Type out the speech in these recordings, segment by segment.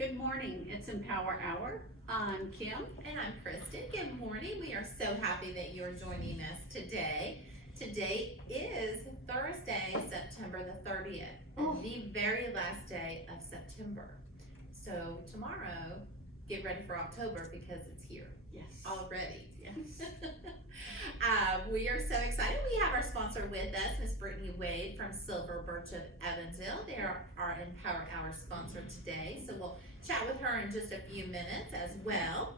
Good morning, it's Empower Hour. I'm Kim. And I'm Kristen. Good morning. We are so happy that you're joining us today. Today is Thursday, September the 30th, the very last day of September. So tomorrow, get ready for October because it's here Yes. already. Yes. We are so excited. We have our sponsor with us, Miss Brittany Wade from Birch of Evansville. They are our Empower Hour sponsor today. So we'll chat with her in just a few minutes as well.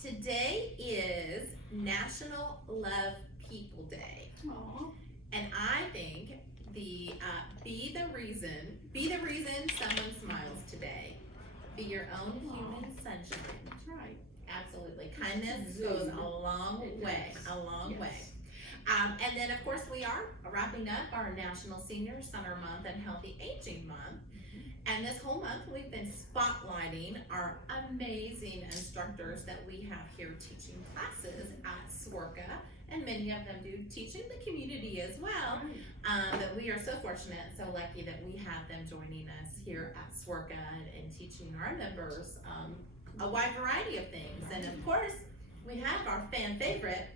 Today is National Love People Day. Aww. And I think be the reason someone smiles today. Be your own human sunshine. That's right. Absolutely. Kindness goes a long way. And then, of course, we are wrapping up our National Senior Center Month and Healthy Aging Month. And this whole month, we've been spotlighting our amazing instructors that we have here teaching classes at SWRCA. And many of them do teach in the community as well. But we are so fortunate, so lucky that we have them joining us here at SWRCA and teaching our members a wide variety of things. And of course, we have our fan favorite,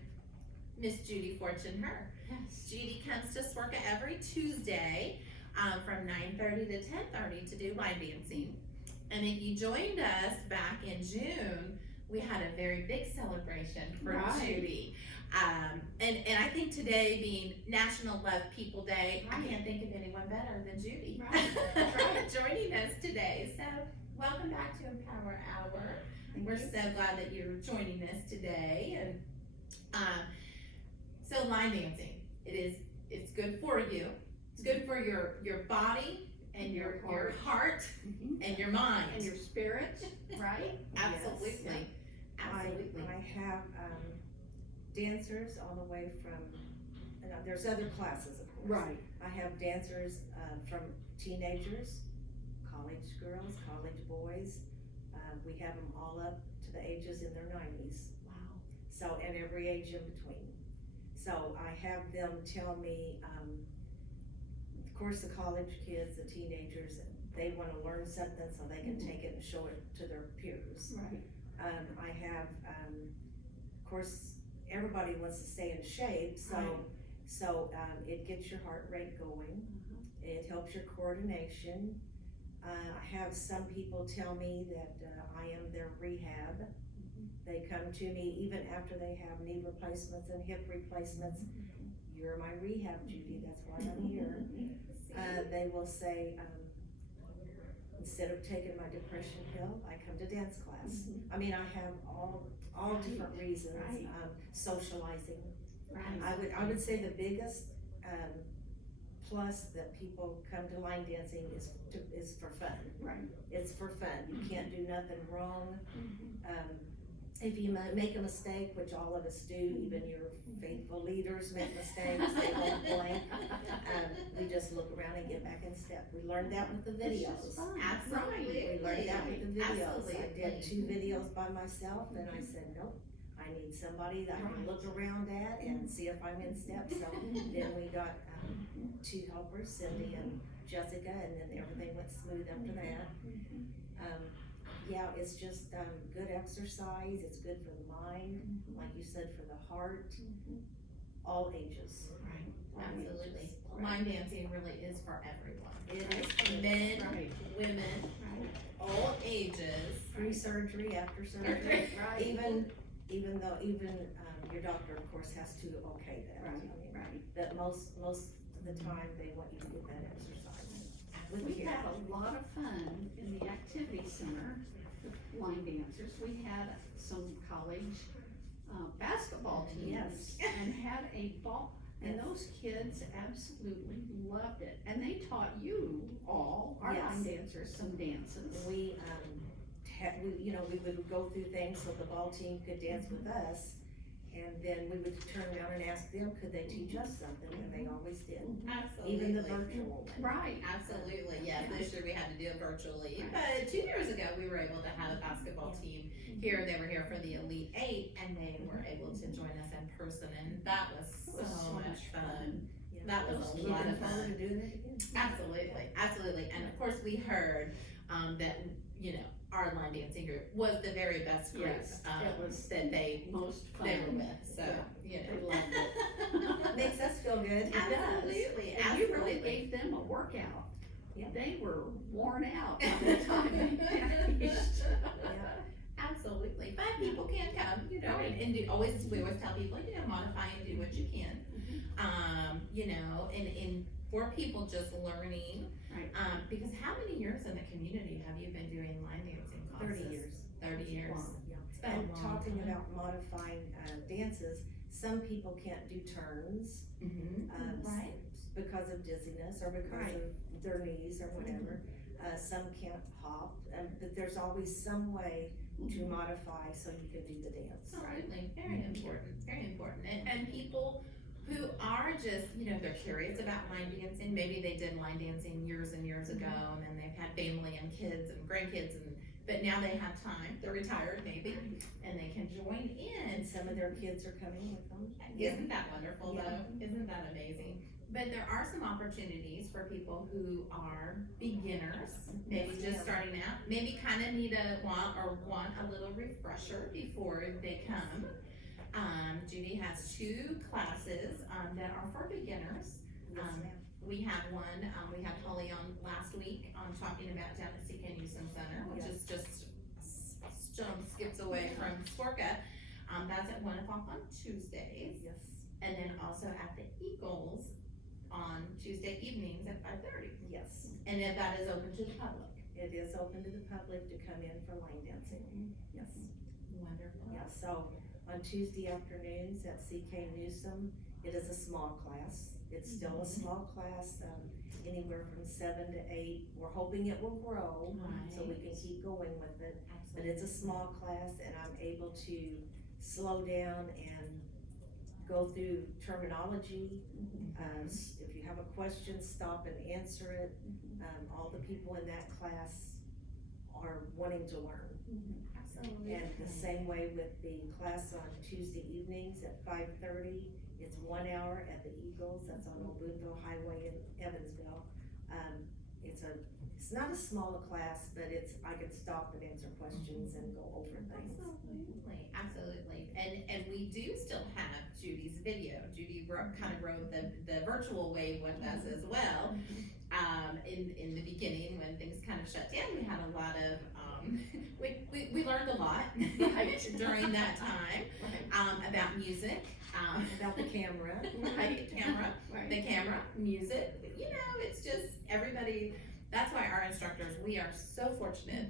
Miss Judy Fortune Her. Yes. Judy comes to SWRCA every Tuesday from 9:30 to 10:30 to do line dancing. And if you joined us back in June, we had a very big celebration for Judy. And I think today being National Love People Day, I can't think of anyone better than Judy joining us today. So welcome back to Empower Hour. We're so glad that you're joining us today. And so line dancing, it's good for you. It's good for your body and your heart and your mind and your spirit, right? Absolutely. Yes. Absolutely. I have dancers all the way from, and there's other classes, of course. Right. I have dancers from teenagers, college girls, college boys. We have them all up to the ages in their 90s. Wow. So, and every age in between. So I have them tell me, of course, the college kids, the teenagers, they want to learn something so they can take it and show it to their peers. Right. I have, of course, everybody wants to stay in shape, so it gets your heart rate going. It helps your coordination. I have some people tell me that I am their rehab. They come to me even after they have knee replacements and hip replacements. You're my rehab, Judy, that's why I'm here. They will say, instead of taking my depression pill, I come to dance class. I mean, I have all different reasons. Socializing. Right. I would say the biggest plus that people come to line dancing is for fun. Right. It's for fun. You can't do nothing wrong. If you make a mistake, which all of us do, even your faithful leaders make mistakes, they won't blink. We just look around and get back in step. We learned that with the videos. Absolutely. We learned that with the videos. Absolutely. I did 2 videos by myself, and I said, nope, I need somebody that I can look around at and see if I'm in step. So then we got 2 helpers, Cindy and Jessica, and then everything went smooth after that. Yeah, it's just good exercise. It's good for the mind, like you said, for the heart. All ages. Right. Absolutely. Right. Line dancing really is for everyone. It is for Men, Right. women, Right. all ages. Pre-surgery, after surgery. Right. Even though your doctor, of course, has to okay that. Right. I mean, Right. But most of the time, they want you to get that exercise. With We care. had a lot of fun in the activity center with line dancers. We had some college basketball teams. Yes. And had a ball, and those kids absolutely loved it. And they taught you all, our Yes. line dancers, some dances. We would go through things so the ball team could dance with us, and then we would turn around and ask them, could they teach us something, and they always did. Absolutely. Even the virtual. Right. Absolutely, yes. This year we had to do it virtually, but 2 years ago we were able to have a basketball team here. They were here for the Elite 8, and they were able to join us in person, and that was so much fun. Yeah. That was a lot of fun. Doing it again. Absolutely, absolutely. And of course we heard that, you know, our line dancing group was the very best group, Yes, it was that they most fun. were with, so, you know. They loved it. Makes us feel good. Absolutely, And you really absolutely. gave them a workout. Yeah. They were worn out by the time they finished. Absolutely, but people can come, you know, and we always tell people, you know, modify and do what you can. You know, and for people just learning, Right. Because how many years in the community have you been doing line dancing classes? 30 years. 30 years. Wow. It's been And a long talking time. about modifying dances, some people can't do turns Right. because of dizziness or because Right. of their knees or whatever. Some can't hop, but there's always some way to modify so you can do the dance. Absolutely, very important, very important. And people who are just, you know, they're curious about line dancing, maybe they did line dancing years and years ago, and then they've had family and kids and grandkids, but now they have time, they're retired maybe, and they can join in. And some of their kids are coming with them. Isn't that wonderful Yeah. though? Isn't that amazing? But there are some opportunities for people who are beginners, maybe Yes, just ma'am. starting out, maybe kind of need want a little refresher before they come. Judy has 2 classes, that are for beginners. Yes, ma'am. We have one, we had Holly on last week, talking about down at CK Newsom Center, which is just skips away from Skorka. That's at 1:00 on Tuesdays. Yes. And then also at the Eagles on Tuesday evenings at 5:30. Yes. And then that is open to the public. It is open to the public to come in for line dancing. Yes. Wonderful. Yeah, so on Tuesday afternoons at CK Newsom, it is a small class. It's still a small class, anywhere from 7 to 8. We're hoping it will grow, so we can keep going with it. But it's a small class, and I'm able to slow down and go through terminology. If you have a question, stop and answer it. All the people in that class are wanting to learn. Absolutely. And the same way with the class on Tuesday evenings at 5:30, it's 1 hour at the Eagles, that's on Old Boonville Highway in Evansville. It's not a small class, but I could stop and answer questions and go over things. Absolutely, absolutely. And we do still have Judy's video. Judy kind of rode the virtual wave with us as well. In the beginning, when things kind of shut down, we had a lot of, we learned a lot during that time, about music, About the camera. the camera, music, you know, it's just everybody. That's why our instructors, we are so fortunate,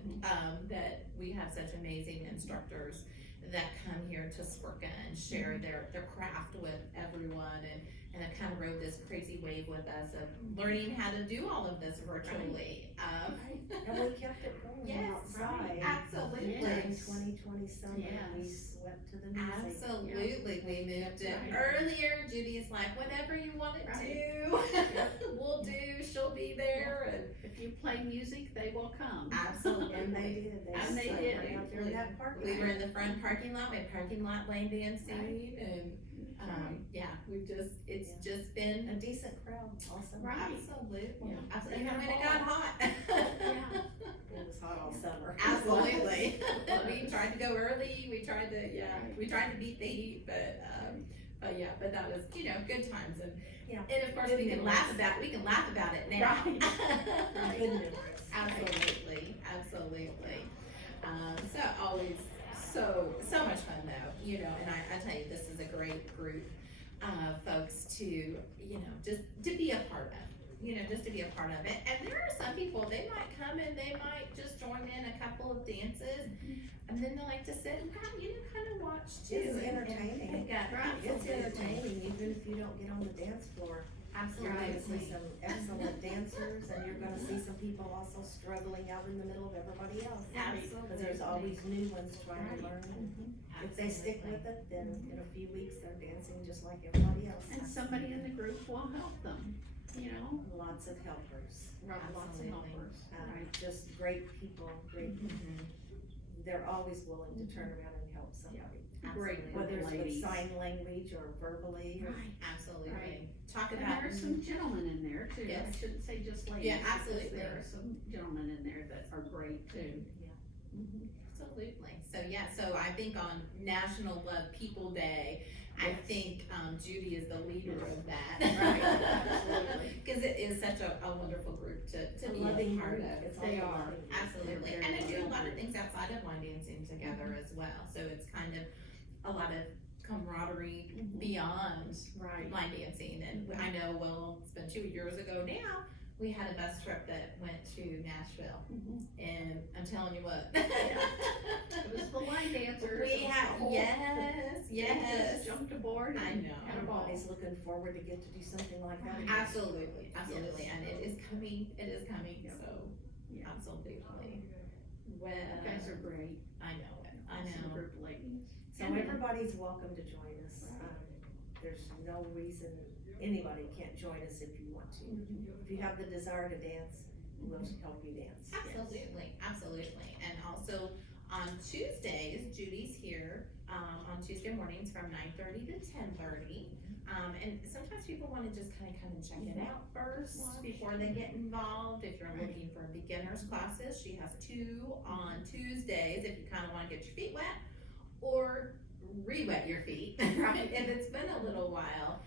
that we have such amazing instructors that come here to Skorka and share their craft with everyone, and have kind of rode this crazy wave with us of learning how to do all of this virtually. And we kept it going Yes, outside. Absolutely. During 2020 summer, we Yes. swept to the music. Absolutely, we moved it Right. earlier. Judy's like, whatever you want to do, we'll do. She'll be there, and If you play music, they will come. absolutely. And they did, And they sang did. right out there in that parking We lot. were in the front parking lot, we had parking lot line dancing, and yeah, it's just been A decent crowd, awesome. Right. absolutely, Yeah. absolutely. They Even when have it got all- hot. Yeah. It was hot all summer. Absolutely. We was. tried to go early, we tried to beat the heat, but that was, you know, good times, and Yeah. and of course, Good we can memories. laugh about it now. Right. Good memories. Absolutely, absolutely. So always so much fun though, you know, and I tell you, this is a great group of folks to, you know, just to be a part of. You know, just to be a part of it. And there are some people, they might come and they might just join in a couple of dances, and then they like to sit and kind of watch too. It's and entertaining. pick up. It's Absolutely. entertaining, even if you don't get on the dance floor. You're gonna see Absolutely. some excellent dancers, and you're gonna see some people also struggling out in the middle of everybody else. Absolutely. Because there's always new ones trying to Right. learn. If they stick with it, then in a few weeks, they're dancing just like everybody else. And somebody in the group will help them, you know? Lots of helpers, Lots of Absolutely. helpers, right? just great people, great. Mhm. they're always willing to turn around and help somebody. Great Absolutely. Whether it's with ladies. sign language or verbally or. Right. Absolutely. Right. Talk And about there are some gentlemen in there too, I Yes. shouldn't say just ladies. Yeah, because absolutely. There are some gentlemen in there that are great too. Yeah. Mhm. Absolutely. So yeah, so I think on National Love People Day, I Yes. think Judy is the leader of that. Right, absolutely. Because it is such a wonderful group to A be loving a part group. of. It's They all a are. loving group. Absolutely. They're And very they do a lot of lovely. things outside of line dancing together as well. So it's kind of a lot of camaraderie Mhm. beyond Right. line dancing. And I know, well, it's been 2 years ago now, we had a bus trip that went to Nashville. Mhm. And I'm telling you what. It was the line dancers. We it was had, the whole- yes, They yes. just jumped aboard. I and know. had a ball. Everybody's looking forward to get to do something like that. again. Absolutely, absolutely, Yes. and it is coming, Yep. so, Yeah. absolutely. Well, You guys are great. I know it, I Awesome know. group of ladies. So everybody's welcome to join us. There's no reason anybody can't join us if you want to. If you have the desire to dance, we'll help you dance. Absolutely, absolutely, and also on Tuesdays, Judy's here, on Tuesday mornings from 9:30 to 10:30. And sometimes people wanna just kinda come and check it out first before they get involved. If you're looking for beginners classes, she has 2 on Tuesdays, if you kinda wanna get your feet wet, or re-wet your feet, right, if it's been a little while.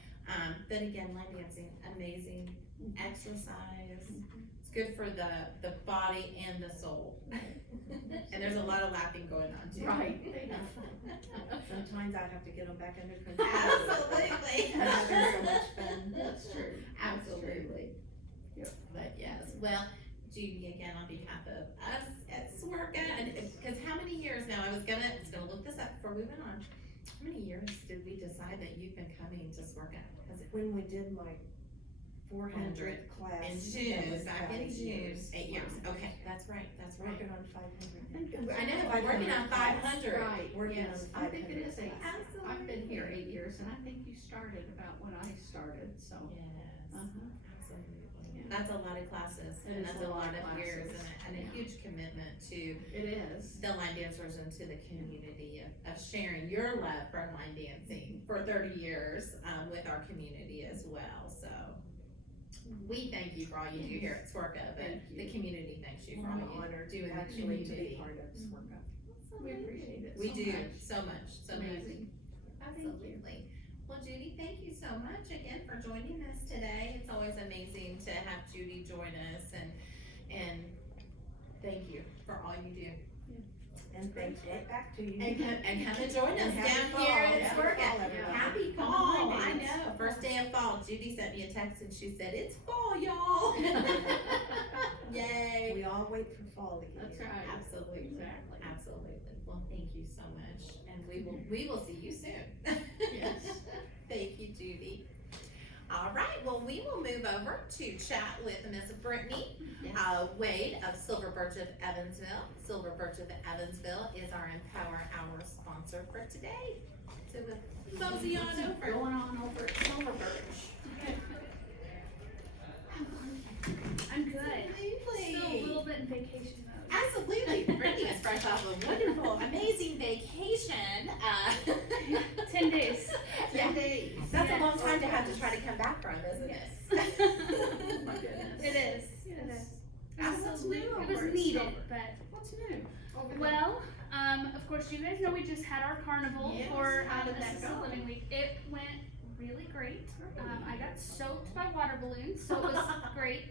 Then again, line dancing, amazing exercise. It's good for the body and the soul. And there's a lot of laughing going on too. Right. Sometimes I have to get them back under control. Absolutely. They're having so much fun. That's true. Absolutely. Yep. But yes, well, Judy, again, on behalf of us at SWORCA, and because how many years now, I was gonna look this up before we went on. How many years did we decide that you've been coming to SWORCA? Was it When we did my 400th class. in that June, was back about in 8 June, years. 8 years, okay, that's right. Working on 500. I know, we're working on 500. Right, Working yes, on I think it is 8. 500. I've been here 8 years and I think you started about when I started, so. Yes, Uh-huh. absolutely. Yeah. That's a lot of classes, It and is that's a a lot lot of of years, classes. and a Yeah. huge commitment to It is. the line dancers and to the community of sharing your love for line dancing for 30 years with our community as well. So we thank you for all you do here at SWORCA, but Thank you. the community thanks you for all I'm you honored do in the actually to be community. part of SWORCA. We appreciate it We so do much. so much, so much. Amazing. Absolutely. Well, Judy, thank you so much again for joining us today. It's always amazing to have Judy join us, and thank you for all you do. And thanks right back to you. And come and join us And happy down fall. here at Happy SWORCA. fall, everybody. Happy Come fall, on, I ladies. know. First day of fall, Judy sent me a text and she said, "It's fall, y'all." Yay. We all wait for fall to get That's here. right. Absolutely. Exactly. Absolutely. Well, thank you so much, and we will see you soon. Yes. Thank you, Judy. All right, well, we will move over to chat with Miss Brittany Yes. Wade of Silver Birch of Evansville. Silver Birch of Evansville is our Empower Hour sponsor for today. So we'll mosey on What's over. going on over at Silver Birch? I'm good. Absolutely. Still a little bit in vacation mode. Absolutely. Brittany is fresh off a wonderful, amazing vacation. 10 days. Yeah. Days. That's a long time to have to try to come back from, isn't it? Oh my goodness. It is. It Yes. is. What's new It over was at needed, Silver? but What's new over there? well, of course, you guys know we just had our carnival Yes, for how did that Assisted go? Living Week. It went really great. I got soaked by water balloons, so it was great.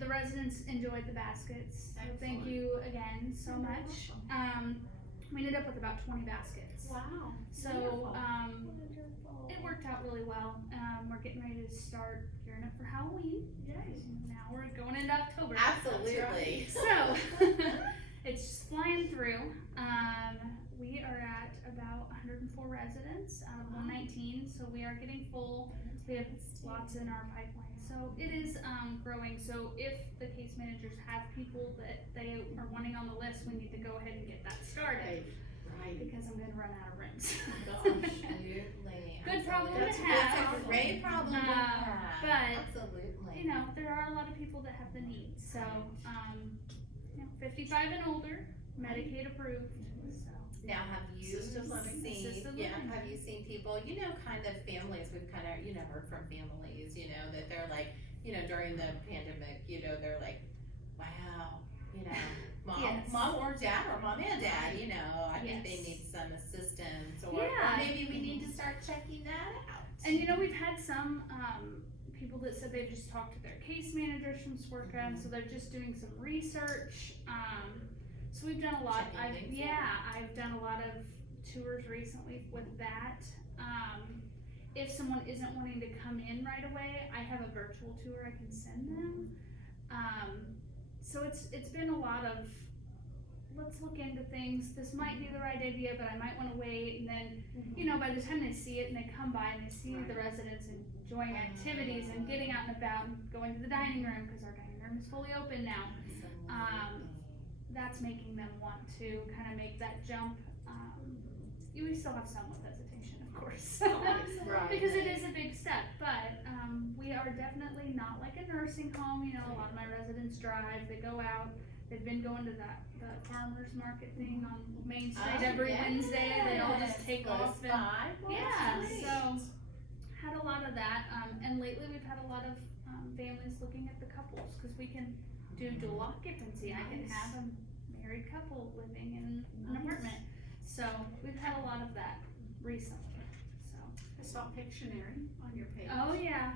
The residents enjoyed the baskets, so thank Excellent. you again so much. We ended up with about 20 baskets. Wow. So, Wonderful. it worked out really well. We're getting ready to start gearing up for Halloween. Yes. Now we're going into October. Absolutely. So, it's just flying through. We are at about 104 residents out of 119, so we are getting full. We have lots in our pipeline. So it is growing. So if the case managers have people that they are wanting on the list, we need to go ahead and get that started. Right. Because I'm gonna run out of rooms. Absolutely. Good problem to That's have. a great problem to have. but, Absolutely. You know, there are a lot of people that have the need. So, 55 and older, Medicaid approved, so. Now, have you Assisted living. seen, Assisted yeah, living. have you seen people, kind of families, we've kind of, heard from families, that they're like, during the pandemic, they're like, wow, mom, Yes. mom or dad or mom and dad, I think they Yes. need some assistance or Yeah. maybe we need to start checking that out. And we've had some people that said they've just talked to their case managers from SWRCA, so they're just doing some research. So we've done a lot. Checking things out. I've done a lot of tours recently with that. If someone isn't wanting to come in right away, I have a virtual tour I can send them. So it's been a lot of, let's look into things. This might be the right idea, but I might want to wait. And then, by the time they see it and they come by and they see the residents enjoying activities and getting out and about and going to the dining room, because our dining room is fully open now, that's making them want to kind of make that jump. We still have some with hesitation, of course, Right. because it is a big step, but we are definitely not like a nursing home. A lot of my residents drive, they go out. They've been going to the farmers market thing on Main Street every Wednesday. They all just take off and so had a lot of that. And lately we've had a lot of families looking at the couples, because we can do dual occupancy. I can have a married couple living in an apartment. So we've had a lot of that recently. So I saw Pictionary on your page. oh yeah,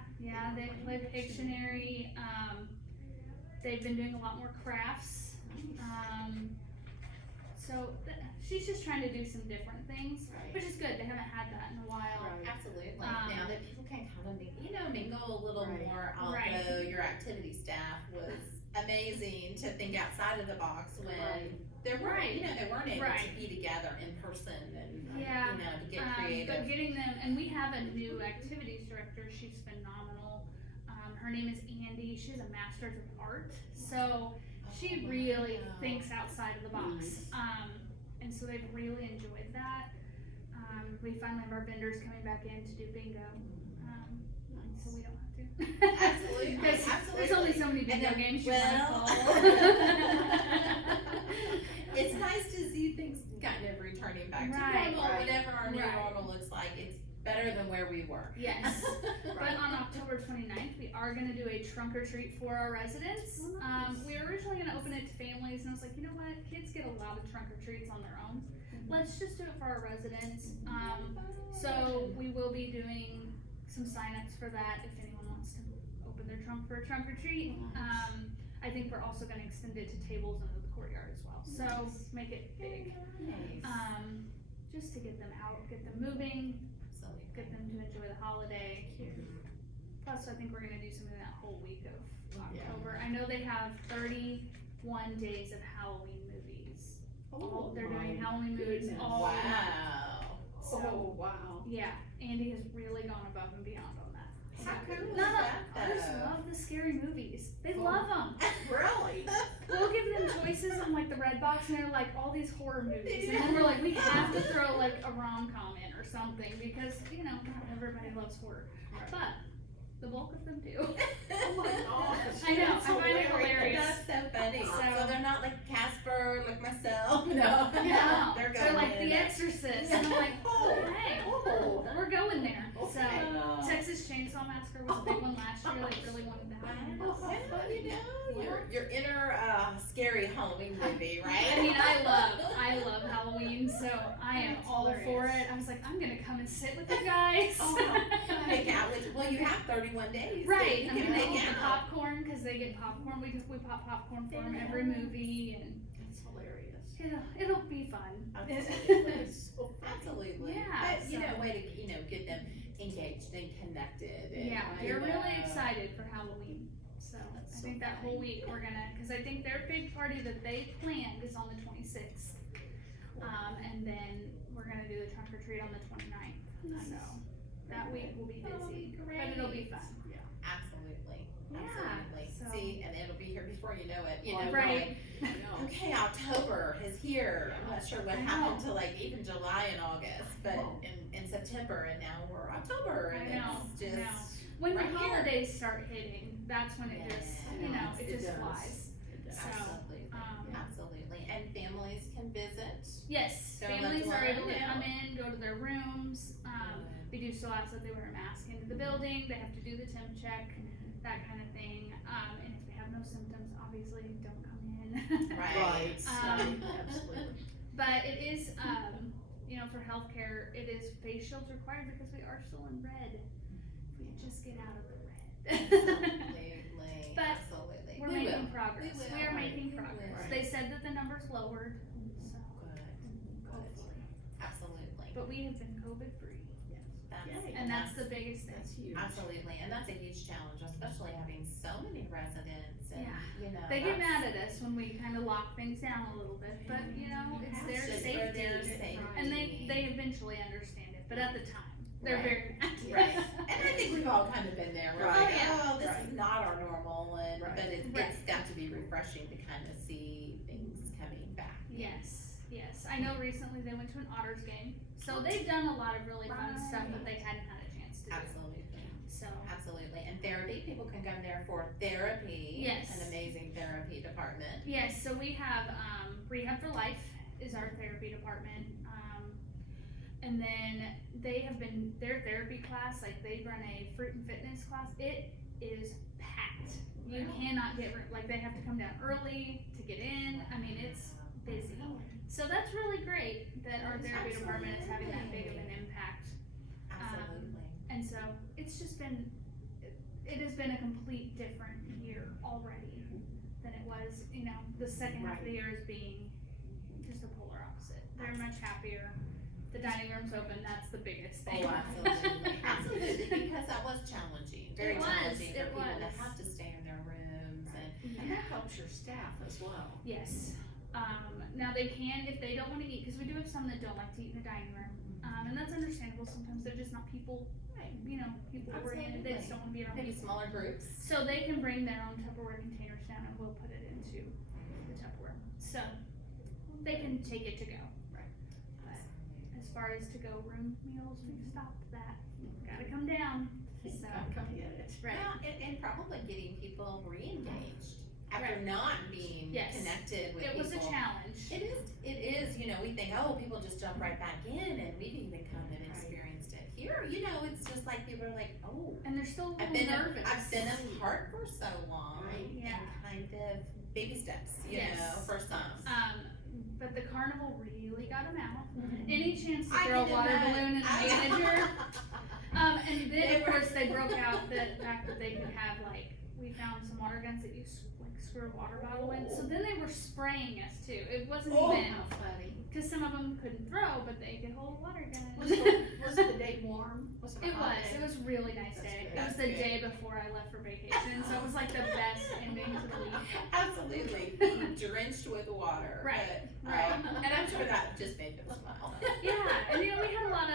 they play Pictionary. They've been doing a lot more crafts. She's just trying to do some different things, Right. which is good. They haven't had that in a while. Right. Absolutely. Now that people can kind of, mingle a little Right. more, although Right. your activity staff was amazing to think outside of the box when Right. there weren't, Right. they weren't able Right. to be together in person and, Yeah. to get creative. But getting them, and we have a new activities director. She's phenomenal. Her name is Andy. She has a master's of art, so she Oh, really wow. thinks outside of the box. Nice. And so they've really enjoyed that. We finally have our vendors coming back in to do bingo, so we don't have to. Absolutely, Because absolutely. there's only so many bingo then- games you well, want to It's nice to see things kind of returning back to Right, normal, right. whatever our new Right. normal looks like. It's better than where we were. Yes. But on October 29th, we are going to do a trunk or treat for our residents. Oh, nice. We were originally going to open it to families, and I was like, you know what? Kids get a lot of trunk or treats on their own. Let's just do it for our residents. So we will be doing some signups for that if anyone wants to open their trunk for a trunk or treat. I think we're also going to extend it to tables under the courtyard as well. So make it big. Nice. Just to get them out, get them moving, Absolutely. get them to enjoy the holiday. Plus, I think we're gonna do something that whole week of October. I know they have 31 days of Halloween movies. They're doing Halloween movies all month. Wow. So, Oh, wow. yeah, Andy has really gone above and beyond on that. How cool is No, that I just though? love the scary movies. They Oh. love them. Really? We'll give them choices on like the red box, and they're like all these horror movies, and then we're like, we have to throw like a rom-com in or something because not everybody loves horror, but the bulk of them do. Oh my gosh. I know. That's I find it hilarious. hilarious. That's so funny. So- So they're not like Casper, like myself. No. No, They're they're going like in The it. Exorcist, and I'm like, Oh. hey, Oh. we're going there. So Oh. Texas Chainsaw Massacre was a big one last year. They really wanted that. Well, your inner scary Halloween movie, right? I mean, I love Halloween, so I am That's all for hilarious. it. I was like, I'm gonna come and sit with you guys. Make out with, well, you have 31 days. so Right, you I'm can gonna make make the out. popcorn because they get popcorn. We pop popcorn for them every movie, and That's hilarious. it'll be fun. Absolutely. So funny. Absolutely. Yeah, But, so- way to, get them engaged and connected. And, Yeah, they're really excited for Halloween. So That's I so think that funny. whole week we're gonna, because I think their big party that they planned is on the 26th. And then we're gonna do the trunk or treat on the 29th. Nice. So that week will be That'll busy, be but it'll be great. fun. Absolutely. Yeah, Absolutely. so- See, and it'll be here before you know it. Right. I know. Okay, October is here. I'm not sure what I happened know. to like even July and August, but Wow. in September, and now we're October, and I know, it's I just know. When right the here. holidays start hitting, that's when it just, Yes, it it just does. flies. It does. So, Absolutely, um, absolutely, and families Students are able to Yeah. come in, go to their rooms. We do still ask that they wear a mask into the building. They have to do the temp check, that kind of thing. And if they have no symptoms, obviously don't come in. Right. Absolutely. But it is, you know, for healthcare, it is face shields required because we are still in red. We just get out of the red. Absolutely. But Absolutely. We're We making will. progress. We will. We are making We progress. will. They said that the numbers lowered, so Good. hopefully. Absolutely. But we have been COVID free, Yay. and that's the biggest thing. That's huge. Absolutely, and that's a huge challenge, especially having so many residents and, Yeah. you know. They get that's- mad at us when we kind of lock things down a little bit, but you know, You it's have their to. It's for safety, their safety. and they eventually understand it. But at the time, they're Right. very mad. Right, and I think we've all kind of been there, we're Right. like, Oh, yeah. oh, this Right. is not our normal, and, Right. but it's Right. got to be refreshing to kind of see things coming back. Yes, yes. I know recently they went to an Otters game, so they've done a lot of really fun stuff that they hadn't had a chance to do. Absolutely, So absolutely, and therapy, people can come there for therapy. Yes. An amazing therapy department. yes, so we have Rehab for Life is our therapy department, and then they have been their therapy class. Like they run a fruit and fitness class. It is packed. You cannot get like they have to come down early to get in. I mean, it's busy. So that's really great that our therapy department is having that big of an impact. Absolutely. And so it's just been, it has been a complete different year already than it was, you know, the second half of the year is being just a polar opposite. They're much happier. The dining room's open, that's the biggest thing. Oh, absolutely, absolutely, because that was challenging, very It was, challenging for it people to was. have to stay in their rooms and. And that helps your staff as well. Yes. Now they can, if they don't wanna eat, cause we do have some that don't like to eat in the dining room. And that's understandable, sometimes they're just not people, you know, people oriented, they just don't wanna be around Maybe people. smaller groups. So they can bring their own Tupperware containers down and we'll put it into the Tupperware. So they can take it to go. Right. But as far as to go room meals, we've stopped that. Gotta come down. So, Gotta come get it. right. Well, and probably getting people re-engaged after Right. not being Yes. connected with It people. was a challenge. It is, you know, we think, oh, people just jump right back in, and we've even come and experienced it. Here, you know, it's just like people are like, oh, And they're still a little I've been nervous. I've been apart for so long, Right. Yeah. and kind of baby steps, you Yes. know, for some. But the carnival really got them out. Mhm. Any chance to I throw a can water imagine. balloon at the manager? And then They of were- course they broke out the fact that they could have like, we found some water guns that you like screw a water bottle in. So then they were spraying us too. It wasn't even, How funny. cause some of them couldn't throw, but they could hold a water gun. Was the day warm? Was It a hot was. day? It was a really nice That's day. good. It was That's the good. day before I left for vacation, so it was like the best ending to the week. Absolutely, drenched with water. Right, but, right. and I'm sure that just made them smile. Yeah, and you know we had a lot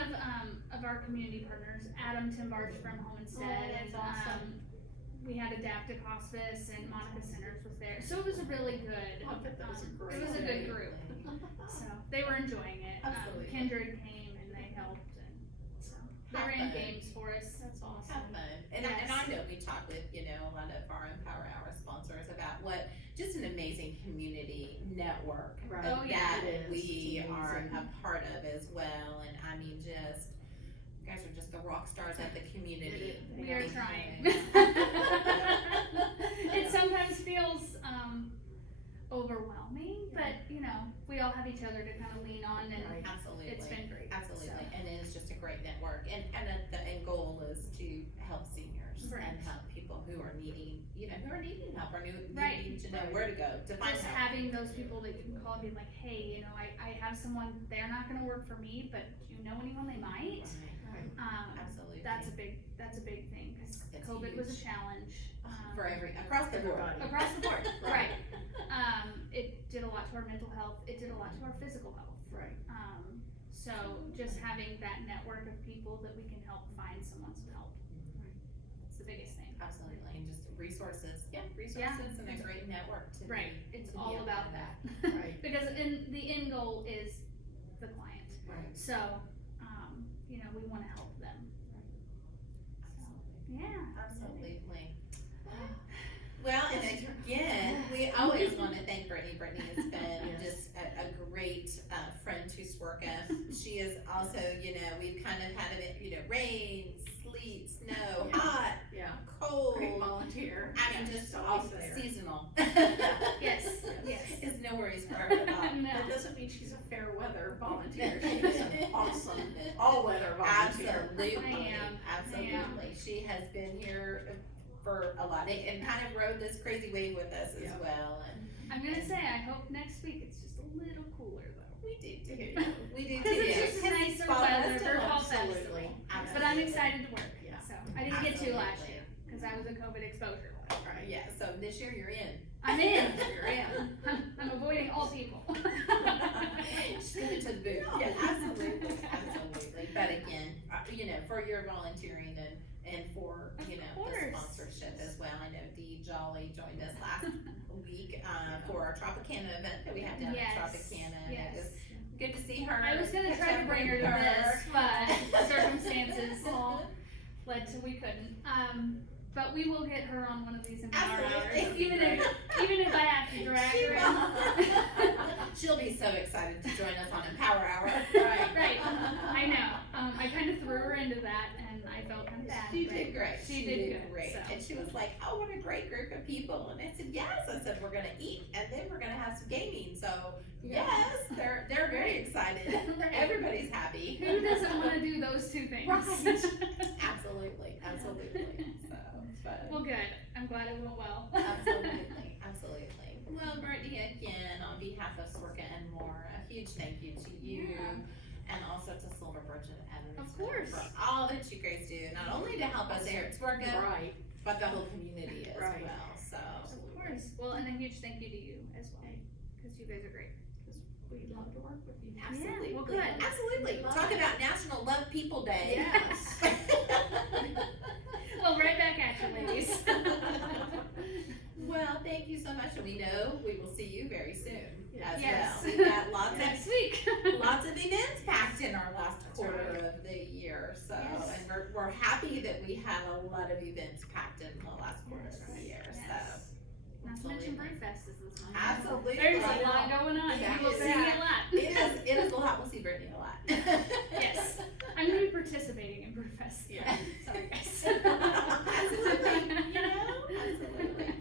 of our community partners. Adam Tim Birch from Homestead, that's and awesome. we had Adaptive Hospice, and Monica Centers was there. So it was a really good. I bet that was a great It was a day. good group. So they were enjoying it. Absolutely. Kindred came and they helped, and so they How ran fun. games for us. That's Have awesome. fun. And I know we talk with, you know, a lot of our Empower Hour sponsors about what, just an amazing community network Right. Oh, yeah. that It is. we It's are amazing. a part of as well. And I mean, just, you guys are just the rock stars of the community. We are trying. Behind- It sometimes feels overwhelming, but you know, we all have each other to kind of lean on, and Right. Absolutely. it's been great. Absolutely, So. and it is just a great network, and the end goal is to help seniors Right. and help people who are needing, you know, who are needing help or Right. needing to know where to go to find Just help. having those people that you can call and be like, hey, you know, I have someone, they're not gonna work for me, but do you know anyone they might? Right. Right. Absolutely. That's a big thing, cause It's COVID was a huge. challenge. For across the board. Everybody. Across the board, Right. right. It did a lot to our mental health, it did a lot to our physical health. Right. So just having that network of people that we can help find someone some help. It's the biggest thing. Absolutely, and just resources, resources and a great network to Right, be, it's to be all a about part of. that. Right. Because the end goal is the client. Right. So, you know, we wanna help them. Absolutely. Yeah. Absolutely. Well, and again, we always want to thank Brittany. Brittany has been Yes. just a great great friend to Swerka. She is also, we've kind of had it, rain, sleet, snow, hot, Yeah. cold. Great volunteer. I mean, Yeah, just she's all always there. seasonal. Yes, yes. It's no worries for her at all. No. That doesn't mean she's a fair weather volunteer. She's an awesome all weather volunteer. Absolutely, I am. absolutely. She has been here for a lot and kind of rode this crazy wave with us as Yeah. well. And I'm gonna say, I hope next week it's just a little cooler though. we do too. We do too. Because it's just nicer Fall weather for festival, fall absolutely. festival. Absolutely. But I'm excited to work, Yeah. so. I didn't get to last Absolutely. year, cause I was a COVID exposure. Right, yeah, so this year you're in. I'm in. You're in. I'm avoiding all people. Just give it to the booth. Yeah, absolutely, absolutely. But again, for your volunteering and for, Of the course. sponsorship as well. I know Dee Jolly joined us last week, for our Tropicana event that we had down Yes. in Tropicana. And Yes. it was good to see her. I was gonna catch try to up bring her with to this, but circumstances led to we couldn't. But we will get her on one of these Empower Hours, Absolutely. even if I have to drag She her will. She'll be so excited to join us on Empower Hour. Right, I know. I kind of threw her into that, and I felt kind of bad. She but did great. She did good, great. so. And she was like, "Oh, what a great group of people!" And I said, "Yes." I said, "We're gonna eat, and then we're gonna have some gaming." So yes, they're very excited. Right. Everybody's happy. Who doesn't want to do those two things? Absolutely, absolutely. So, but Well, good. I'm glad it went well. absolutely, absolutely. Well, Brittany, again, on behalf of Swerka and more, a huge thank you to you. Yeah. And also to Silver Birch and Evansville. Of course. For all that you guys do, not only to help us here at Swerka, Right. but the whole community as Right. well, so. Of course. Well, and a huge thank you to you as well, because you guys are great. We love to work with you. Absolutely. Yeah, well, good. Absolutely. Love Talk it. about National Love People Day. Yes. Well, right back at you, ladies. Well, thank you so much, and we know we will see you very soon as Yes. well. We've got lots Next week. lots of events packed in our last That's quarter right. of the year, so, Yes. and we're happy that we have a lot of events packed in the last quarter of the year, so. Yes. Not to mention Brewfest is this month. Absolutely. There's a lot going on. Yeah. You will see me a lot. It is a lot, we'll see Brittany a lot. Yes. I'm gonna be participating in Brewfest. Yeah. Sorry, guys. Absolutely, absolutely.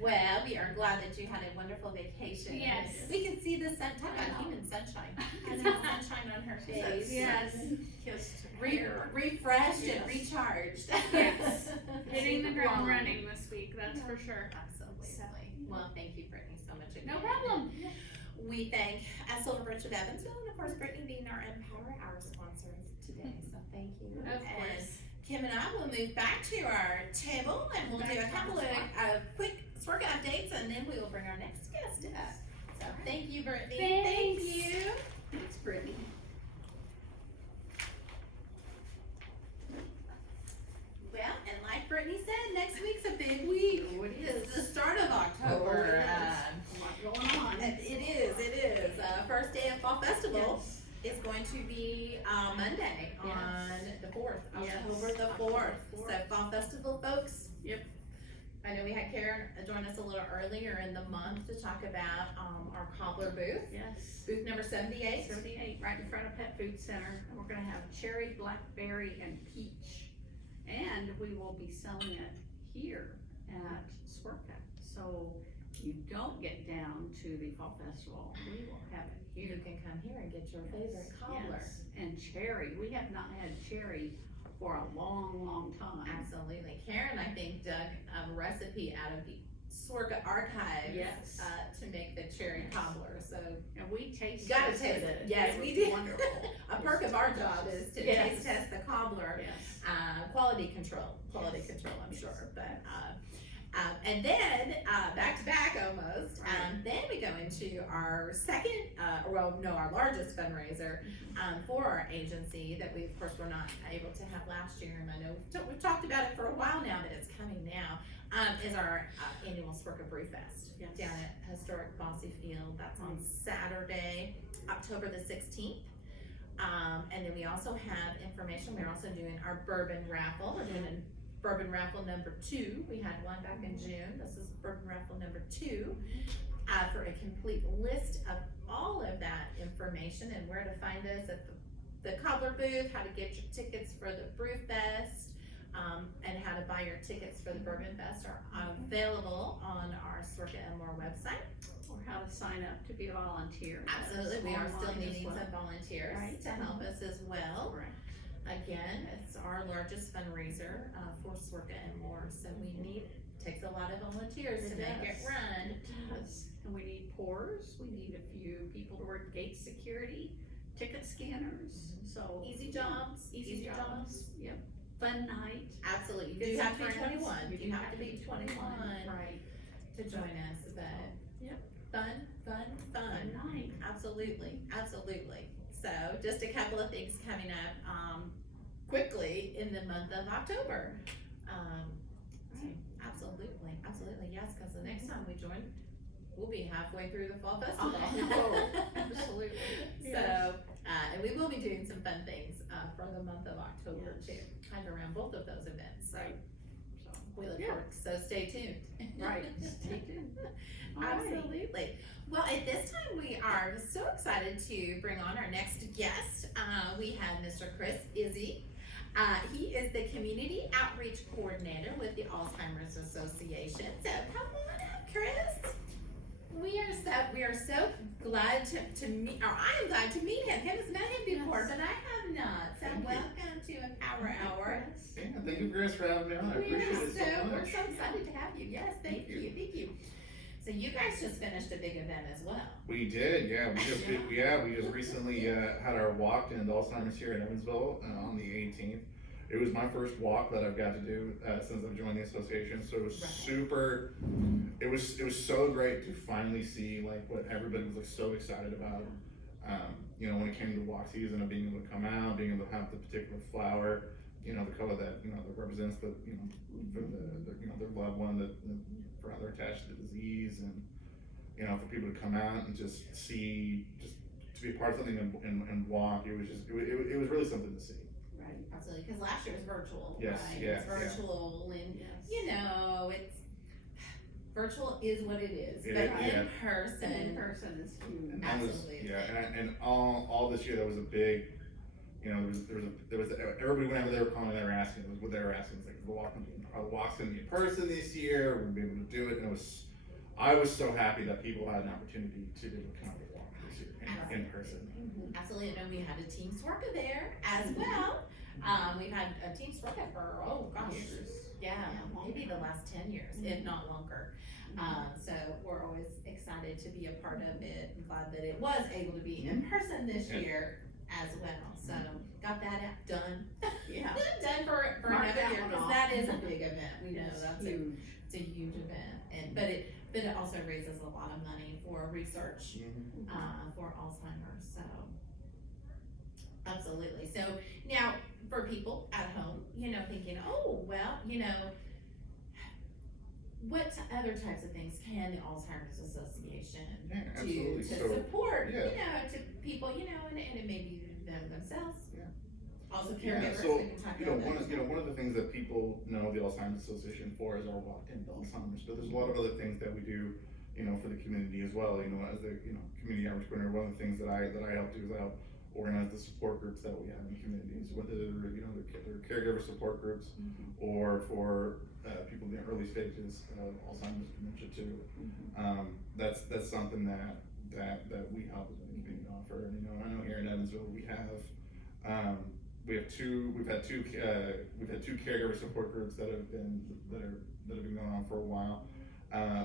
Well, we are glad that you had a wonderful vacation. Yes. We can see the sun, talk about human sunshine. I We can see know. the sunshine on her She said face. Yes. Kissed Re- hair. refreshed and Yes. recharged. Yes. Hitting the ground Wrong. running this week, that's for sure. Absolutely. So. Well, thank you, Brittany, so much again. No problem. We thank Silver Birch of Evansville, and of course, Brittany being our Empower Hour sponsor today, so thank you. Of And course. Kim and I will move back to our table, and we'll do a couple of quick Swerka updates, and then we will bring our next guest up. So thank you, Brittany. Thanks. Thank you. Thanks, Brittany. Well, and like Brittany said, next week's a big week. Oh, it It's is. the start of October. Oh, a lot going on. It is. First day of Fall Festival Yes. is going to be Monday on the 4th, Yes. October the 4th. So Fall Festival folks. Yep. I know we had Karen join us a little earlier in the month to talk about our cobbler booth, Yes. booth number 78. 78, right in front of Pet Food Center, and we're gonna have cherry, blackberry, and peach. And we will be selling it here at Swerka. So you don't get down to the Fall Festival, we will have it You here. can come here and get your favorite cobbler. Yes, and cherry, we have not had cherry for a long, long time. Absolutely. Karen, I think, dug a recipe out of the Swerka archives Yes. to make the cherry cobbler. So And we taste Gotta tested taste it. it. Yes, It we was did. Wonderful. a perk of our job is to Yes. taste test the cobbler. Yes. Quality control, I'm Yes. sure. But and then back to back almost. Right. Then we go into our second, our largest fundraiser for our agency that we of course were not able to have last year. And I know we've talked about it for a while now, but it's coming now. Is our annual Swerka Brew Fest Yes. down at historic Bossy Field. That's on Saturday, October the 16th. And then we also have information. We're also doing our bourbon raffle. We're doing a bourbon raffle number 2. We had one back in June. This is bourbon raffle number 2. for a complete list of all of that information and where to find us at the Cobbler booth, how to get your tickets for the Brew Fest, and how to buy your tickets for the Bourbon Fest are available on our Sorka and More website. Or how to sign up to be a volunteer. Absolutely, we are still Online as needing well. some volunteers Right. to help us as well. Correct. Again, it's our largest fundraiser for Sorka and More, so takes a lot of volunteers to make it does. run. It does. And we need pourers, we need a few people to work gate security, ticket scanners, so. Easy jobs, Easy jobs, yep. Fun night. Absolutely, you Get do some have to be friends. 21, You you have to be 21 Right. to join us, but Yep. fun. Fun night. Absolutely. So just a couple of things coming up, quickly in the month of October. So absolutely, yes, cause the next time we join, we'll be halfway through the fall festival. Oh, absolutely. So, and we will be doing some fun things, for the month of October too, kind of around both of those events, so. Right. So, We look Yeah. forward, so stay tuned. right, stay tuned. All right. Absolutely. Well, at this time, we are so excited to bring on our next guest. We have Mr. Chris Izzy. He is the Community Outreach Coordinator with the Alzheimer's Association. So come on up, Chris. We are so glad to meet, or I am glad to meet him. Haven't met him before, Yes. but I have not. So Thank you. welcome to Empower Hour. Yeah, thank you, Chris, for having me on. I appreciate it so We're much. so excited to have you. Yes, thank you. So you guys just finished a big event as well. We did, yeah. We just recently had our walk to end Alzheimer's here in Evansville on the 18th. It was my first walk that I've got to do since I've joined the association, so it was Right. super. It was so great to finally see like what everybody was like so excited about. You know, when it came to walk season of being able to come out, being able to have the particular flower, you know, the color that that represents the for the their loved one that for how they're attached to the disease, and for people to come out and just see, just to be a part of something and walk. It was just it was really something to see. Right. Absolutely, because last year was virtual, Yes, right? yeah, It's virtual, and Yes. it's virtual is what it is, It but is, yeah. in person. In person is huge. And that was Absolutely. and all this year that was a big, there was everybody whenever they were calling, they were asking, it was what they were asking, it's like are the walks gonna be in person this year? We're gonna be able to do it, and I was so happy that people had an opportunity to be able to come out and walk this year in person. Absolutely, and then we had a Team Sorka there as well. We've had a Team Sorka for, maybe the last 10 years, if not longer. So we're always excited to be a part of it. I'm glad that it was able to be in person this Yeah. year as well. So got that done. Yeah. Done for Mark another that year, one because off. that is a big event. We know It's that's huge. it's a huge event, but it also raises a lot of money for research for Alzheimer's. So absolutely. So now for people at home, thinking, oh well, what other types of things can the Alzheimer's Association Yeah, do absolutely. to So, support, yeah. to people, and it may be them themselves. Yeah. Also Yeah, caregivers, so, we can talk about that. one of the things that people know the Alzheimer's Association for is our walk to end Alzheimer's, but there's a lot of other things that we do, for the community as well. As the community outreach coordinator, one of the things that I help do is I help organize the support groups that we have in communities, whether they're caregiver support groups or for people in the early stages of Alzheimer's dementia too. That's something that we help as a community offer. And I know here in Evansville we have we've had two caregiver support groups that have been going on for a while.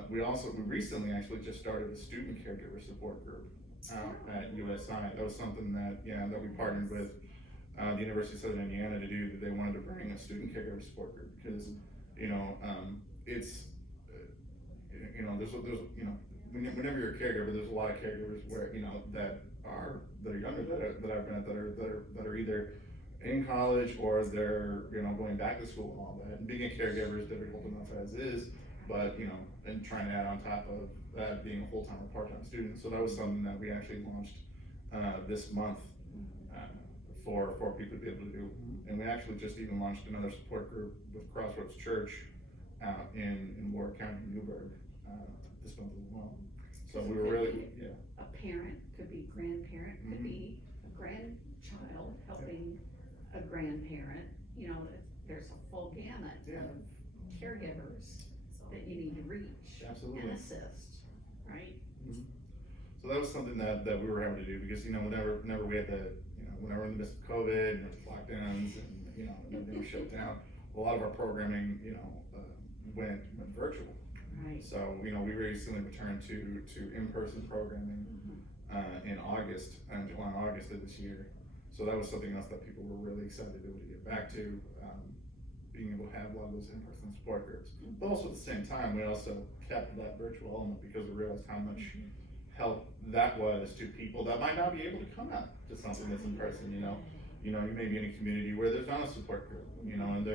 We recently actually just started a student caregiver support group out at USI. That was something that we partnered with the University of Southern Indiana to do. That they wanted to bring a student caregiver support group because it's there's whenever you're a caregiver, there's a lot of caregivers where that are younger that I've met that are either in college or they're going back to school and all that, and being a caregiver is difficult enough as is, but and trying to add on top of that being a full-time or part-time student. So that was something that we actually launched this month for people to be able to do. And we actually just even launched another support group with Crossroads Church out in Warwick County, Newburgh, this month as well. So we were really, yeah. A parent, could be grandparent, could Mhm. be a grandchild helping a grandparent, you know, there's a full gamut Yeah. of caregivers that you need to reach and Absolutely. assist, right? So that was something that we were having to do because, you know, whenever we had whenever in the midst of COVID and lockdowns and, you know, everything was shut down, a lot of our programming, you know, went virtual. Right. So, you know, we recently returned to in-person programming, in August, July and August of this year. So that was something else that people were really excited to get back to, being able to have a lot of those in-person support groups. But also at the same time, we also kept that virtual element because we realized how much help that was to people that might not be able to come out to something that's in person, you know. You may be in a community where there's not a support group, you know, and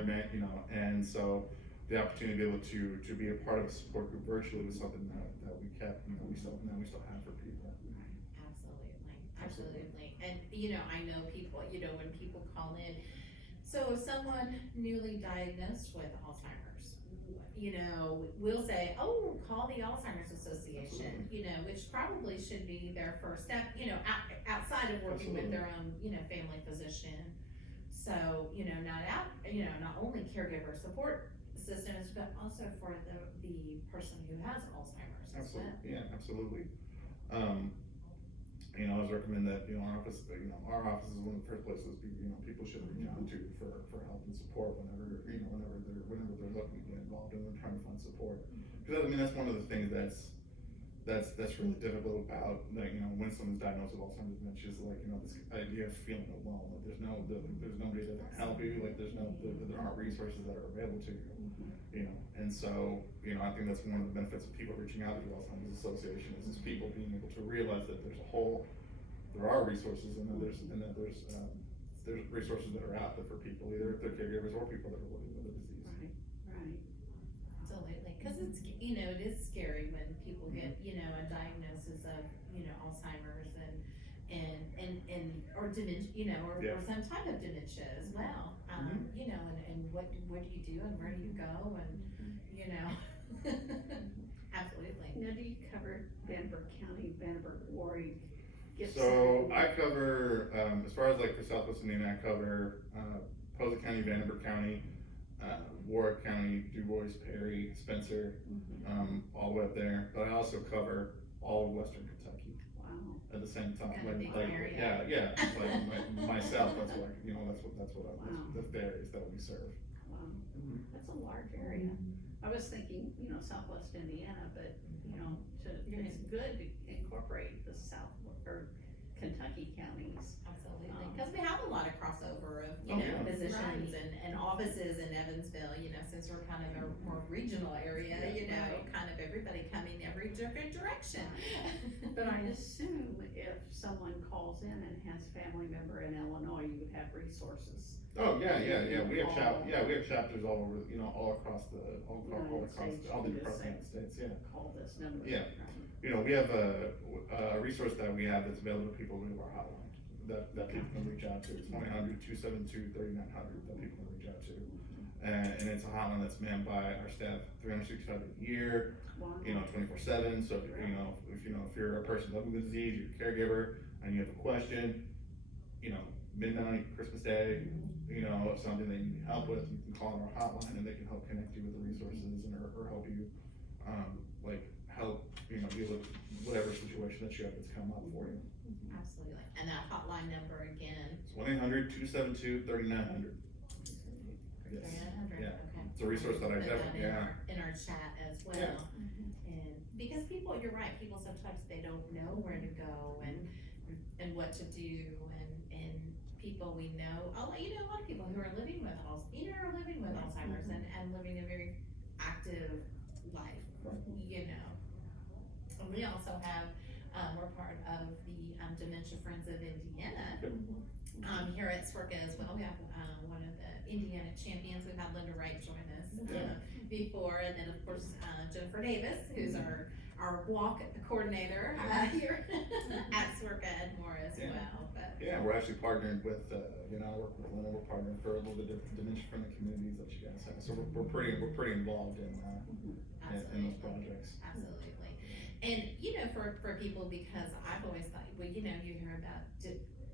and so the opportunity to be able to be a part of a support group virtually was something that we kept, we still have for people. Absolutely. And, you know, I know people, you know, when people call in, so if someone newly diagnosed with Alzheimer's, you know, we'll say, oh, call the Alzheimer's Association, you know, which probably should be their first step, you know, outside of working with their own, you know, family physician. So, you know, not only caregiver support systems, but also for the person who has Alzheimer's as well. Absolutely, yeah, absolutely. You know, I always recommend that, you know, our office is one of the first places people should reach out to for help and support whenever they're looking to get involved and they're trying to find support. Because I mean, that's one of the things that's really difficult about, like, you know, when someone's diagnosed with Alzheimer's dementia is, like, you know, this idea of feeling alone, like there's nobody that can help you, like there aren't resources that are available to you, you know. And so, you know, I think that's one of the benefits of people reaching out to the Alzheimer's Association is people being able to realize that there are resources and that there's resources that are out there for people, either if they're caregivers or people that are living with a disease. Right. Absolutely, because it is scary when people get, you know, a diagnosis of, you know, Alzheimer's or dementia, you know, or some type of dementia as well. You know, and what do you do and where do you go and, you know, absolutely. Now, do you cover Vanderburgh County, Vanderburgh, Warwick, Gibson? So I cover, as far as like for Southwest Indiana, I cover Posey County, Vanderburgh County, Warwick County, Du Bois, Perry, Spencer, all the way up there. But I also cover all of Western Kentucky. Wow. At the same time, Got a big area. yeah, like myself. That's what Wow. that's the areas that we serve. Wow, that's a large area. I was thinking, you know, Southwest Indiana, but, you know, it's good to incorporate the South or Kentucky counties. Absolutely, because we have a lot of crossover of, physicians and offices in Evansville, you know, since we're kind of a more regional area, you know, kind of everybody coming every different direction. But I assume if someone calls in and has family member in Illinois, you would have resources. Oh, yeah. We have chapters all over, you know, all across the United States, yeah. Call this number. Yeah. Right. You know, we have a resource that we have that's available to people who are hotline that people can reach out to. It's 1-800-272-3900 that people can reach out to. And it's a hotline that's manned by our staff 365 a year, Wow. you know, 24/7. So, if you're a person living with disease, you're a caregiver, and you have a question, you know, midnight, Christmas Day, you know, of something that you need help with, you can call our hotline and they can help connect you with the resources or help you, deal with whatever situation that you have that's come up for you. Absolutely, and that hotline number again? It's 1-800-272-3900. Yes. 3900, Yeah. okay. It's a resource that I Put that definitely, in our chat as well. Yeah. And because people, you're right, people sometimes they don't know where to go and what to do and people we know, a lot of people who are living with Alzheimer's and living a very active life, you know. And we also have, we're part of the Dementia Friends of Indiana. Here at SWRCA as well, we have one of the Indiana champions. We've had Linda Wright join us before, and then of course Jennifer Davis, who's our walk coordinator here at SWRCA and more as well. But yeah, we're actually partnered with, I work with Linda, we're partnering for a little bit of dementia-friendly communities that you guys have. So we're pretty involved in those projects. Absolutely. And, you know, for people, because I've always thought, well, you know, you hear about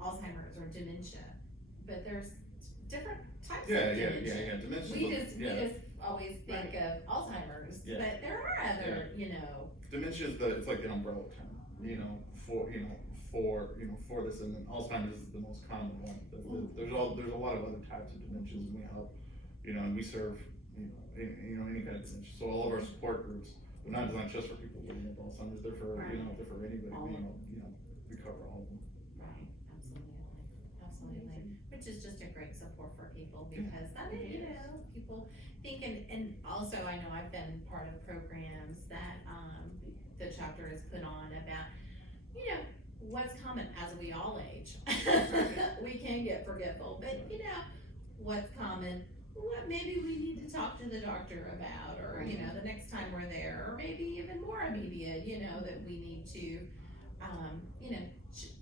Alzheimer's or dementia, but there's different types of dementia. Dementia. We just always think of Alzheimer's, Yeah. but there are other, you know. Dementia is it's like the umbrella term, for this, and then Alzheimer's is the most common one. There's a lot of other types of dementias, and we help, and we serve, any kind of dementia. So all of our support groups, they're not designed just for people living with Alzheimer's. They're for, they're for anybody. We cover all of them. Right, absolutely. Which is just a great support for people, because people think, and also I know I've been part of programs that, the chapter has put on about, what's common as we all age. We can get forgetful, but what's common, what maybe we need to talk to the doctor about, or, the next time we're there, or maybe even more immediate, that we need to,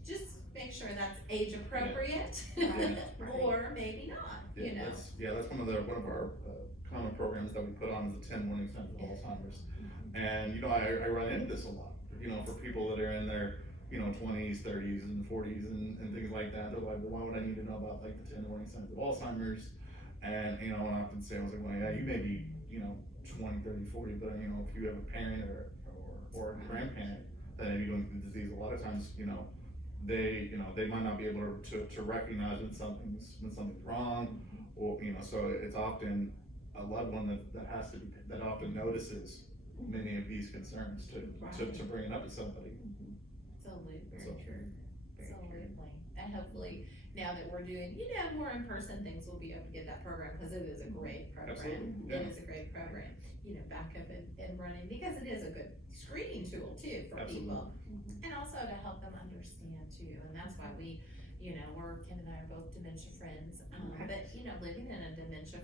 just make sure that's age appropriate, or maybe not, That's one of our common programs that we put on is the 10 warning signs of Alzheimer's. And, I run into this a lot, for people that are in their, 20s, 30s, and 40s, and things like that. They're like, well, why would I need to know about, like, the 10 warning signs of Alzheimer's? And, I often say, I was like, well, yeah, you may be, 20, 30, 40, but, if you have a parent or a grandparent that may be going through the disease, a lot of times, they might not be able to recognize when something's wrong, or, so it's often a loved one that often notices many of these concerns to bring it up to somebody. Absolutely, very true. Absolutely. And hopefully, now that we're doing, more in-person things, we'll be able to get that program, because it is a great program. Absolutely, yeah. It is a great program, back up and running, because it is a good screening tool too for people. And also to help them understand too, and that's why we, Ken and I are both dementia friends, but, living in a dementia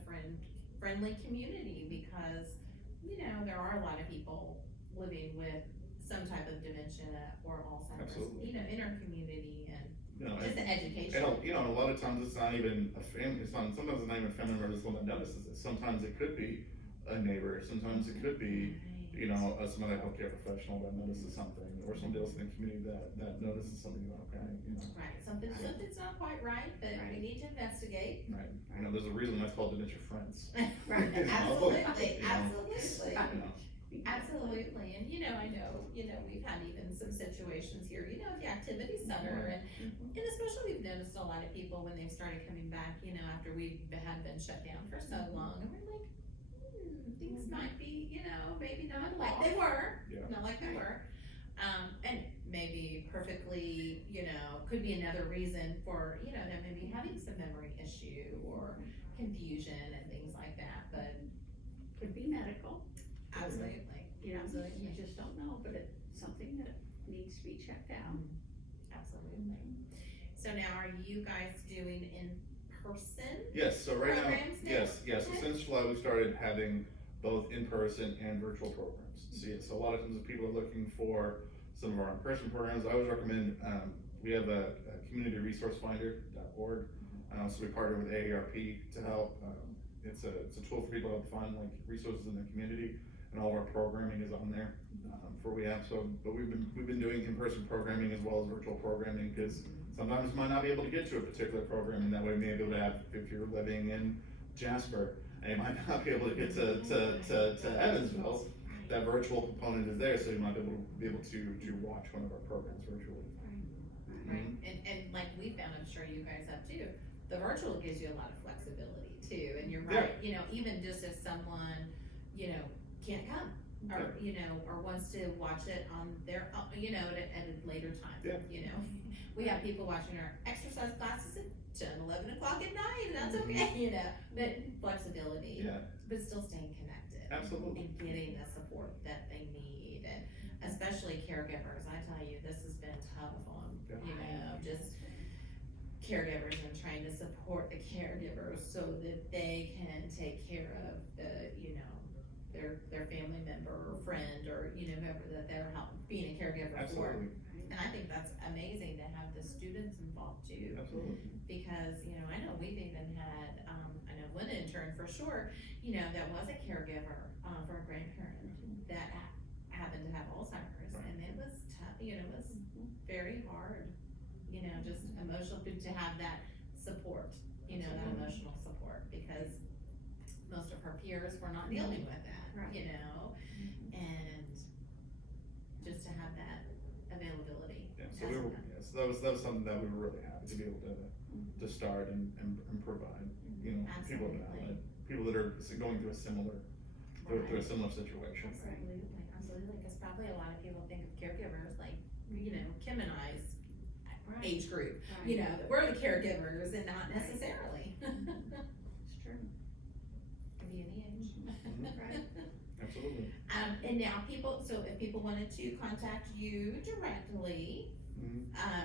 friendly community, because, there are a lot of people living with some type of dementia or Alzheimer's, Absolutely. In our community, and And, just the education. a lot of times it's not even a family, sometimes it's not even a family member that's the one that notices it. Sometimes it could be a neighbor, sometimes it could be, some other healthcare professional that notices something, or somebody else in the community that notices something about, Right, something's not quite right, but we need to investigate. Right, there's a reason that's called dementia friends. Right, absolutely, You know. absolutely, and I know, we've had even some situations here, at the activity center, and especially we've noticed a lot of people when they've started coming back, after we had been shut down for so long, and we're like, things might be, maybe not like they were, not like they were. And maybe perfectly, could be another reason for, them maybe having some memory issue or confusion and things like that, but Could be medical, absolutely. you just don't know, but it's something that needs to be checked out. Absolutely. So now, are you guys doing in person? Yes, so right now, programs now? yes, so since July, we started having both in-person and virtual programs. So a lot of times if people are looking for some of our in-person programs, I always recommend, we have a communityresourcefinder.org, so we partner with AARP to help. It's a tool for people to find like resources in their community, and all of our programming is on there for we have. But we've been doing in-person programming as well as virtual programming, because sometimes you might not be able to get to a particular program, and that way you may be able to have, if you're living in Jasper, and you might not be able to get to Evansville, that virtual component is there, so you might be able to watch one of our programs virtually. Right, and like we found, I'm sure you guys have too, the virtual gives you a lot of flexibility too, and you're right, even just if someone, can't come, or, or wants to watch it on their, at a later time, We have people watching our exercise classes at 10, 11 o'clock at night, and that's okay, but flexibility, but still staying connected. Absolutely. And getting the support that they need, and especially caregivers, I tell you, this has been tough on, just caregivers, and trying to support the caregivers so that they can take care of the, their family member or friend, or, whoever that they're being a caregiver for. Absolutely. And I think that's amazing to have the students involved too. Absolutely. Because, I know we've even had, I know one intern for sure, that was a caregiver, for a grandparent that happened to have Alzheimer's, and it was tough, you know, it was very hard, you know, just emotional, to have that support, you know, that emotional support, because most of her peers were not dealing with that, Right. you know, and just to have that availability. Yeah, so we were, yes, that was something that we were really happy to be able to start and provide, you know, people in Absolutely. people that are going through a similar, through a similar situation. Absolutely, because probably a lot of people think of caregivers like, you know, Kim and I's Right. age group, Right. you know, that we're the caregivers and not necessarily. It's true. Could be any age. Right. Absolutely. And now people, so if people wanted to contact you directly,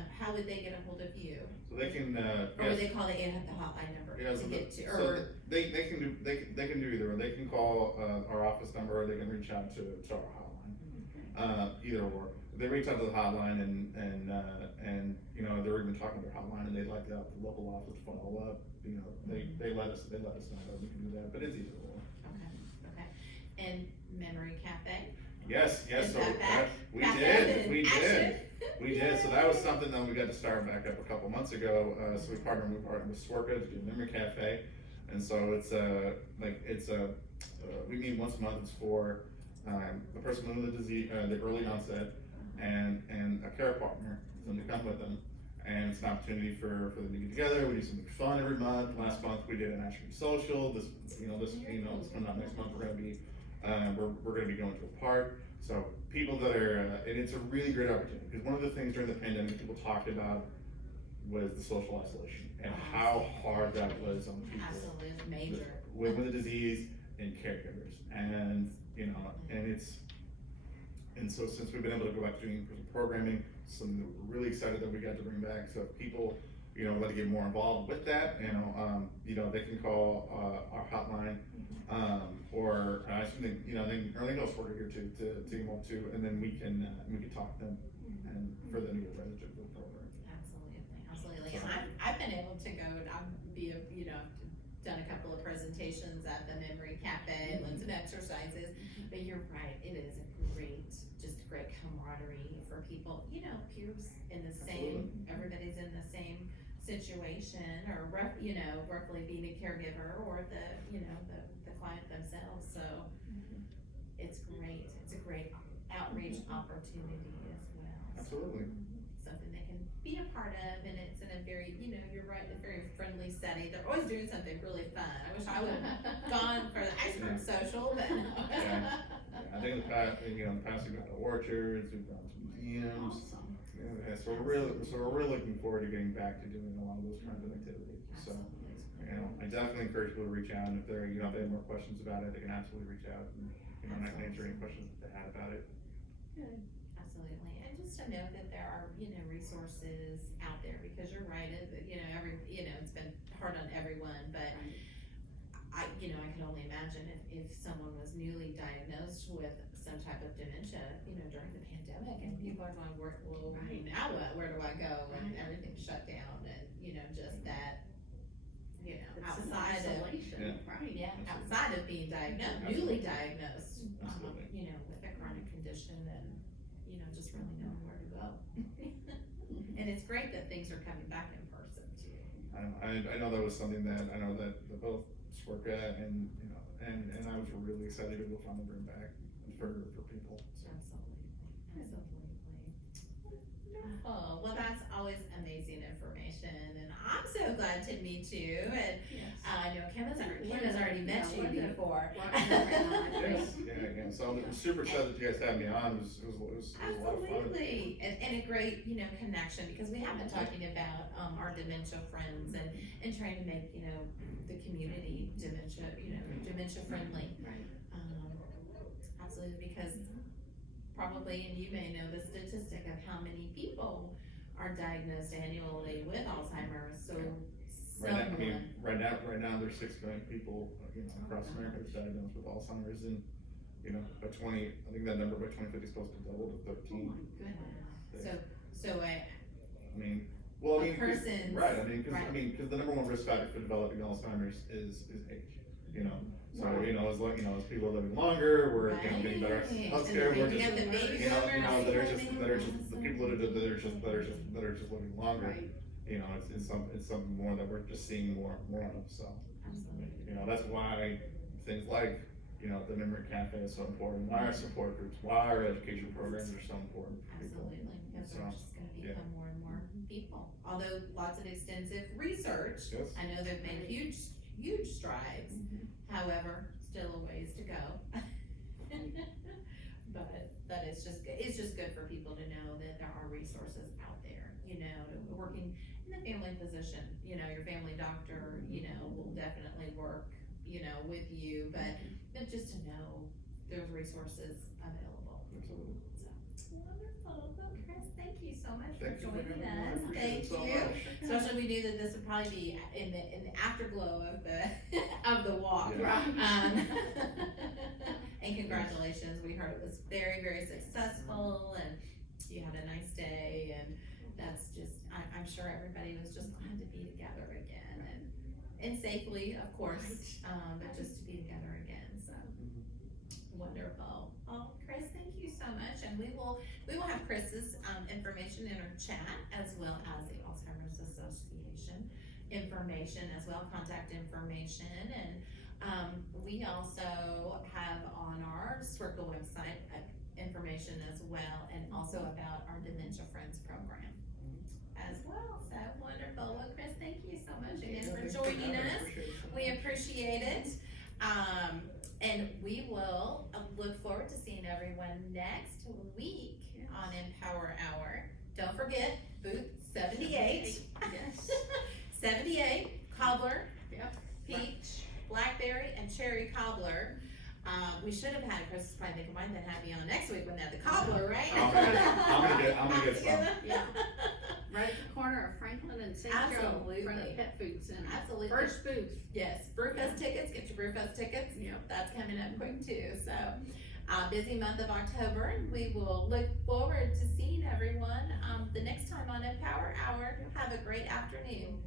how would they get a hold of you? So they can, Or would they call the hotline number Yeah, to so get to, so or? they can do either, or they can call, our office number, or they can reach out to our hotline. Either or. If they reach out to the hotline and, you know, they're even talking to their hotline and they'd like the local office to follow up, you know, they let us know that we can do that, but it's either or. Okay. And Memory Cafe? Yes, Is so that back? we Back did, in we action? did. We did, so that was something that we got to start back up a couple months ago, so we partnered with Swerka to do a Memory Cafe. And so we meet once a month, it's for, the person with the disease, the early onset, and a care partner, for them to come with them. And it's an opportunity for them to get together, we do something fun every month. Last month we did an ice cream social, this coming up next month, we're gonna be going to a park. So people that are, and it's a really great opportunity, because one of the things during the pandemic people talked about was the social isolation, and how hard that was on people. Absolutely, major. With the disease and caregivers, and, you know, and so since we've been able to go back to doing in-person programming, something that we're really excited that we got to bring back, so if people, you know, want to get more involved with that, you know, they can call, our hotline, or I think, you know, they go Swerka here too, to you want to, and then we can talk to them, and for them to get registered for the program. Absolutely. And I've been able to go and you know, done a couple of presentations at the Memory Cafe, led some exercises, but you're right, it is a great camaraderie for people, you know, peers in the same, everybody's in the same situation, or roughly being a caregiver, or the client themselves, so it's a great outreach opportunity as well. Absolutely. Something they can be a part of, and it's in a very, you know, you're right, a very friendly setting. They're always doing something really fun. I wish I would have gone for the ice cream social, but. I think in the past, we've gone to orchards, we've gone to museums. Awesome. Yeah, so we're really looking forward to getting back to doing a lot of those kinds of activities. So, you know, I definitely encourage people to reach out, and if they have more questions about it, they can absolutely reach out, and, you know, and I can answer any questions that they had about it. Good. Absolutely, and just to know that there are, you know, resources out there, because you're right, it's been hard on everyone, but I can only imagine if someone was newly diagnosed with some type of dementia, you know, during the pandemic, and people are going, now what, where do I go, and everything's shut down, and, you know, just that, you know, It's outside of, isolation, right? outside of being diagnosed, newly diagnosed, Absolutely. you know, with a chronic condition, and, you know, just really knowing where to go. And it's great that things are coming back in person too. I know that was something that, I know that both Swerka and, you know, and I was really excited to finally bring back for people, so. Absolutely. Oh, well, that's always amazing information, and I'm so glad to meet you, and Yes. I know Kim has already met you before. Yes, again, so I'm super excited that you guys had me on, it was a lot of fun. Absolutely, and a great, you know, connection, because we have been talking about, our dementia friends, and trying to make, you know, the community dementia friendly. Right. Absolutely, because probably, and you may know the statistic of how many people are diagnosed annually with Alzheimer's, so Right now, there's 6 million people, you know, across America that's diagnosed with Alzheimer's, and, you know, I think that number by 2050 is supposed to double to 13. Oh my goodness. So Right, because the number one risk factor for developing Alzheimer's is age. you know. So, you know, as long, you know, as people are living longer, we're, you know, getting better Right. healthcare, we're And just, you got the baby you know, boomers that are just, living the people that are just living longer, Right. you know, it's something more that we're just seeing more of, so. Absolutely. You know, that's why things like, you know, the Memory Cafe is so important, why our support groups, why our education programs are so important for people. Absolutely, because So, there's just gonna yeah. become more and more people. Although lots of extensive research, Yes. I know they've made huge strides. However, still a ways to go. But it's just good for people to know that there are resources out there, you know, working in the family physician, you know, your family doctor, you know, will definitely work, you know, with you, but just to know there's resources available. Absolutely. So, wonderful. Well, Chris, thank you so much Thank for you. joining I us. appreciate it Thank so you. much. Especially we knew that this would probably be in the afterglow of the of the walk. Yeah. And congratulations, we heard it was very, very successful and you had a nice day, and that's just, I'm sure everybody was just glad to be together again and safely, of course, but just to be together again, so wonderful. Oh, Chris, thank you so much, and we will have Chris's information in our chat, as well as the Alzheimer's Association information as well, contact information, and we also have on our Circle website information as well, and also about our Dementia Friends program as well. So wonderful. Well, Chris, thank you so much again for joining us. We appreciate it. And we will look forward to seeing everyone next week on Empower Hour. Don't forget, booth 78. Yes. 78, cobbler, Yep. peach, blackberry, and cherry cobbler. We should have had, Chris is probably thinking, why didn't they have you on next week when they had the cobbler, right? I'm gonna get some. Yeah. Right at the corner of Franklin and St. Joe, in front of the Absolutely. Pet Food Center. Absolutely. First booth. Yes, Brewfest tickets, get your Brewfest tickets. Yep. That's coming up quick too, so, busy month of October, and we will look forward to seeing everyone, the next time on Empower Hour. Have a great afternoon.